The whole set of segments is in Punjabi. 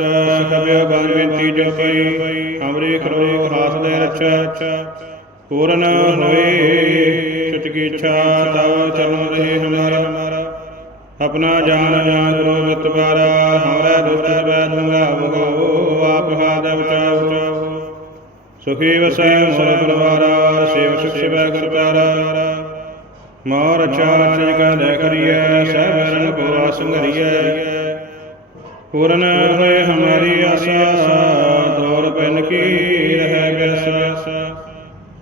ਰਸ ਕਬਿਓ ਬਾਜ ਬੇਨਤੀ ਜੋ ਪਈ ਹਮਰੀ ਕਰੋ ਹਾਥ ਦੇ ਰੱਛਾ। ਪੂਰਨ ਹੋਏ ਚੁਟਕੀ ਇੱਛਾ, ਤਵ ਚਰਨ ਰਹੇ ਹਮਾਰਾ। ਆਪਣਾ ਜਾਨ ਜਾਨ ਗੁਰੂ ਮਤ ਬਾਰਾ ਹਮਰਾ ਦੁਸ਼ਟ ਬੈ ਦੂੰਗਾ ਮੁਗੋ ਆਪ ਹਾਦ ਬਚਾਓ। ਸੁਖੀ ਵਸੈ ਮੋਰ ਪਰਵਾਰਾ, ਸੇਵ ਸੁਖ ਸਿਵੈ ਕਰ ਪਿਆਰਾ। ਮੋਰ ਅੱਛਾ ਚਿਜ ਕਾ ਦੇ ਕਰੀਐ, ਸਹਿ ਰਣ ਕੋ पूर्ण होय हमारी आशा तोर पन की रह गैस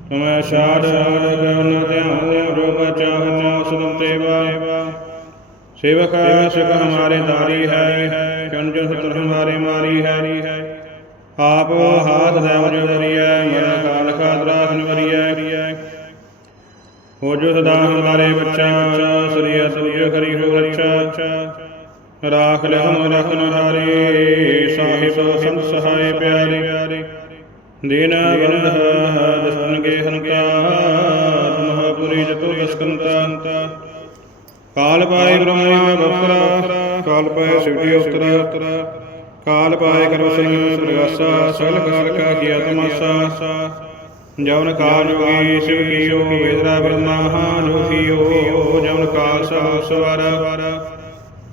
तुम्हें शार शार गवन ध्यान रूप चाह मौसम देवा सेवक सुख हमारे दारी है चुन चुन सतर हमारे मारी हैरी है आप हाथ देव जो वरिय मन काल का द्रासन वरिय हो जो सदा हमारे बच्चा श्री सूर्य हरि हो ਰਾਖ ਲਹਮ ਰਖਨ ਹਾਰੇ, ਸਾਹਿਬ ਸੰਤ ਸਹਾਇ ਪਿਆਰੇ। ਦੀਨ ਬੰਧ ਦਸਨ ਕੇ ਹੰਤਾ ਮਹਾਪੁਰੀ ਜਤੁ ਦਸਕੰਤਾ। ਕਾਲ ਪਾਏ ਬ੍ਰਹਮਾ ਬਪਰਾ ਕਾਲ ਪਾਏ ਸਿਵਜੀ ਉਤਰਾ ਕਾਲ ਪਾਏ ਕਰਮ ਸਿੰਘ ਪ੍ਰਗਾਸਾ ਸਗਲ ਕਾਲ ਕਾ ਕੀਆ ਤਮਾਸਾ ਜਵਨ ਕਾਲ ਜੋਗੀ, ਸਿਵ ਕੀਓ, ਵੇਦਰਾ ਬ੍ਰਹਮਾ।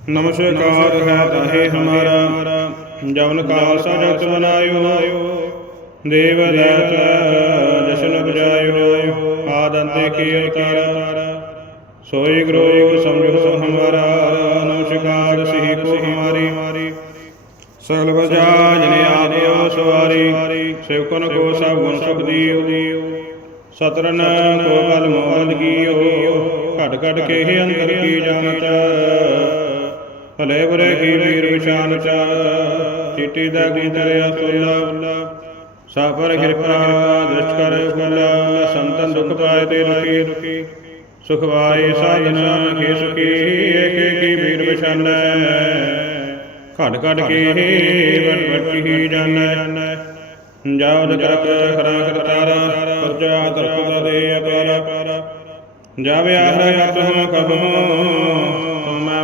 ਨਮਸਕਾਰ ਹੈ ਤਾਹੇ ਹਮਾਰਾ। ਜਵਨ ਕਾਲ ਸਾ ਬਨਾਇਓ ਦੇਵ ਦਇਤ ਜਸ਼ਨ ਬਜਾਇਓ ਆਦੰਤੇ ਕੀ ਅਵਤਾਰ ਸੋਈ ਗੁਰੂ ਸਮਝੋ ਸੋ ਹਮਾਰਾ। ਨਮਸਕਾਰ ਸਿਹੀ ਕੋ ਹਮਾਰੀ। ਸਗਲ ਬਜਾ ਜਨ ਆਦਿਓ ਸਵਾਰੀ ਸੇਵਕਨ ਕੋ ਸਭ ਗੁਣ ਸੁਖ ਦੀਓ। ਸਤਰਨ ਕੋ ਬਲ ਮੋਹਨ ਕੀਓ। ਘਟ ਘਟ ਕੇ ਅੰਦਰ ਕੀ ਜਾਣਤ। ਭਲੇ ਬਰੇ ਕੀ ਮੀਰ ਵਿਸ਼ਾਨ ਚਾ। ਚਿੱਟੀ ਦਾ ਕੀ ਦਰਿਆ ਸੋਲਾ ਸਾਫਰ ਕਿਰਪਾ ਦ੍ਰਿਸ਼ ਕਰ ਬੁਲਾ ਸੰਤਨ ਦੁਖ ਪਾਏ ਤੇ ਰੁਕੀ ਰੁਕੀ ਸੁਖ ਵਾਏ ਸਾਜਨ ਕੀ ਸੁਖੀ। ਏਕ ਏਕੀ ਮੀਰ ਵਿਸ਼ਾਨ ਘਟ ਘਟ ਕੇ ਵਟ ਵਟ ਹੀ ਜਾਣੈ ਜਾਉ ਜਗਤ ਖਰਾ ਕਰਤਾਰਾ ਪਰਜਾ ਤਰਪਤ ਦੇ ਅਪਾਰਾ। ਜਾਵੇ ਆਹਰ ਆਤਮ ਕਬੂ ਤੁਮੈ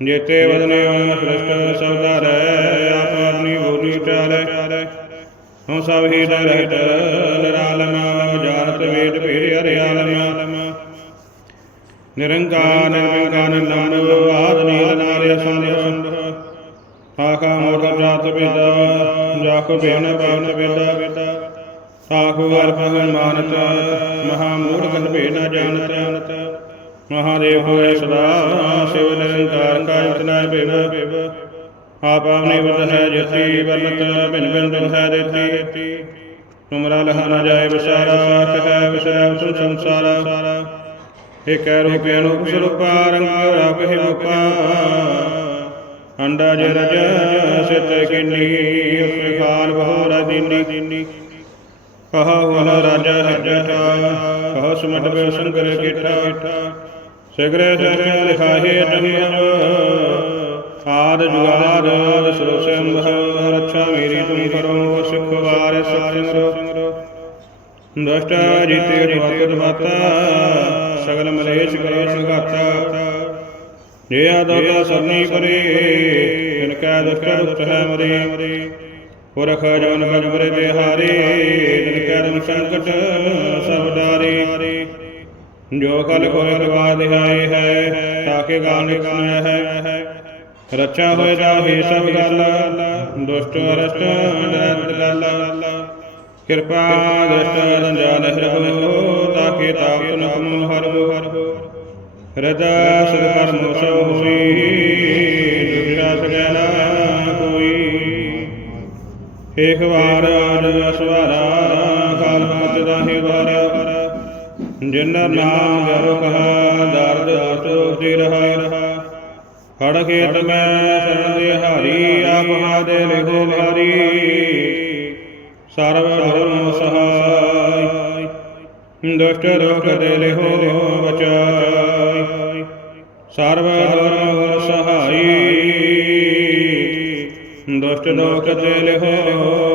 ਜੇਤੇ ਵਦਨ ਸ੍ਰਿਸ਼ਟ ਸਬਦਾ ਰਹਿ ਆਪ ਆਪਣੀ ਬੋਲੀ ਚਾਰੇ ਹਉ ਸਭ ਹੀ ਰਹਿਤ ਨਿਰਾਲਮ ਜਾਣਤ ਵੇਦ ਭੇਦ ਹਰਿਆਲਮ। ਨਿਰੰਕਾਰ, ਨਿਰਵਿਕਾਰ ਨਿਰਲੰਭ ਬਾਦ ਨੀਲ ਨਾਰਿ ਸੰਧ ਆਖਾ ਮੋਟ ਜਾਤ ਵਿਦਾ ਜਾਕੋ ਬੇਨ ਪਾਵਨ ਵਿਦਾ ਆਖੋ ਹਰ ਮਾਨਤ, ਮਹਾ ਮੂੜ ਭੇ ਨ ਜਾਣਤ। ਮਹਾਦੇਵ ਹੋਏ ਸਦਾ, ਸਿਵ ਨਿਰੰਕਾਰ ਕਾਇ ਤਨੈ ਭੇਵ ਆਪ ਆਪਣੀ ਵਰਤ ਹੈ ਜਤੀ ਵਰਨਤ ਭਿਨ ਭਿਨ ਦਿਨ ਹੈ ਦੇਤੀ। ਤੁਮਰਾ ਲਹਾ ਨਾ ਜਾਏ ਵਿਸਾਰਾ, ਕਹੈ ਵਿਸੈ ਸੁਨ ਸੰਸਾਰਾ। ਏਕ ਰੂਪ ਅਨੂਪ ਸਰੂਪਾ, ਰੰਗ ਰਬ ਹੈ ਰੂਪਾ। ਅੰਡਾ ਜ ਸਿਤ ਕਿਨੀ ਉਸੇ ਖਾਨ ਬਹੁ ਰਜਿਨੀ ਕਹਾ ਹੁਨ ਰਾਜਾ ਹਜਤਾ ਕਹ ਸੁਮਟ ਬੇ ਸੰਗਰ ਕੀਟਾ। ਸਿਗਰੇ ਸਿਗਰੇ ਲਿਖਾਹੇ ਜਹੀਆਂ ਆਦ ਜੁਗਾਦ ਸਰੋਸੇ ਅੰਧ ਰੱਛਾ ਮੇਰੀ ਤੁਮ ਕਰੋ, ਸੁਖ ਵਾਰਿ ਸਤਿੰਗਰ। ਦੁਸ਼ਟ ਜੀਤੇ ਜਵਤ ਦਵਾਤਾ ਸਗਲ ਮਲੇਸ਼ ਕਰੋ ਸੰਘਾਤਾ ਜੇ ਆਦਤਾ ਸਰਨੀ ਕਰੇ ਇਨ ਕੈ ਦੁਸ਼ਟ ਦੁਸ਼ਟ ਹੈ ਮਰੇ। ਪੁਰਖ ਜਨ ਕਜ ਮਰੇ ਬਿਹਾਰੀ ਦਿਨ ਕੈ ਦਿਨ ਸੰਕਟ ਸਭ ਡਾਰੇ। ਜੋ ਕਲ ਕੋਇ ਕਰਵਾ ਦਿਹਾਏ ਹੈ ਤਾਕੇ ਗਾਲ ਨਿਕਾਇਆ ਹੈ। ਰਚਾ ਹੋਏ ਜਾਹੇ ਸਭ ਗੱਲ, ਦੁਸ਼ਟ ਅਰਸ਼ਟ ਡਰਤ ਗੱਲ। ਕਿਰਪਾ ਦ੍ਰਿਸ਼ਟ ਰੰਜਾਨ ਹਿਰੋ ਤਾਕੇ ਤਾਪ ਨਕਮ ਹਰ ਹਰ। ਹਿਰਦਾ ਸੁਖ ਪਰਮ ਸੋ ਹੋਈ ਦੁਖਾ ਸਗੈਨਾ ਕੋਈ। ਏਕ ਵਾਰ ਆਜ ਅਸਵਾਰਾ, ਕਾਲ ਮਤ ਦਾਹੇ ਵਾਰ। ਜਿਨ ਨਾਮ ਜਰੋ ਕਹਾ, ਦਰਦ ਅਤ ਰਹਾ। ਰਹਾ ਖੇਤ ਮੈਂ ਸ਼ਰਨ ਦੇ ਹਾਰੀ, ਆਪ ਹਾਦੇ ਲਿਖੋ ਭਾਰੀ ਸਰਵ ਧਰਮ ਸਹਾਈ। ਦੁਸ਼ਟ ਰੋਗ ਦੇ ਲਿਖੋ ਬਚਾਈ। ਸਰਵ ਧਰਮ ਸਹਾਈ। ਦੁਸ਼ਟ ਲੋਕ ਤੇ ਲਿਖੋ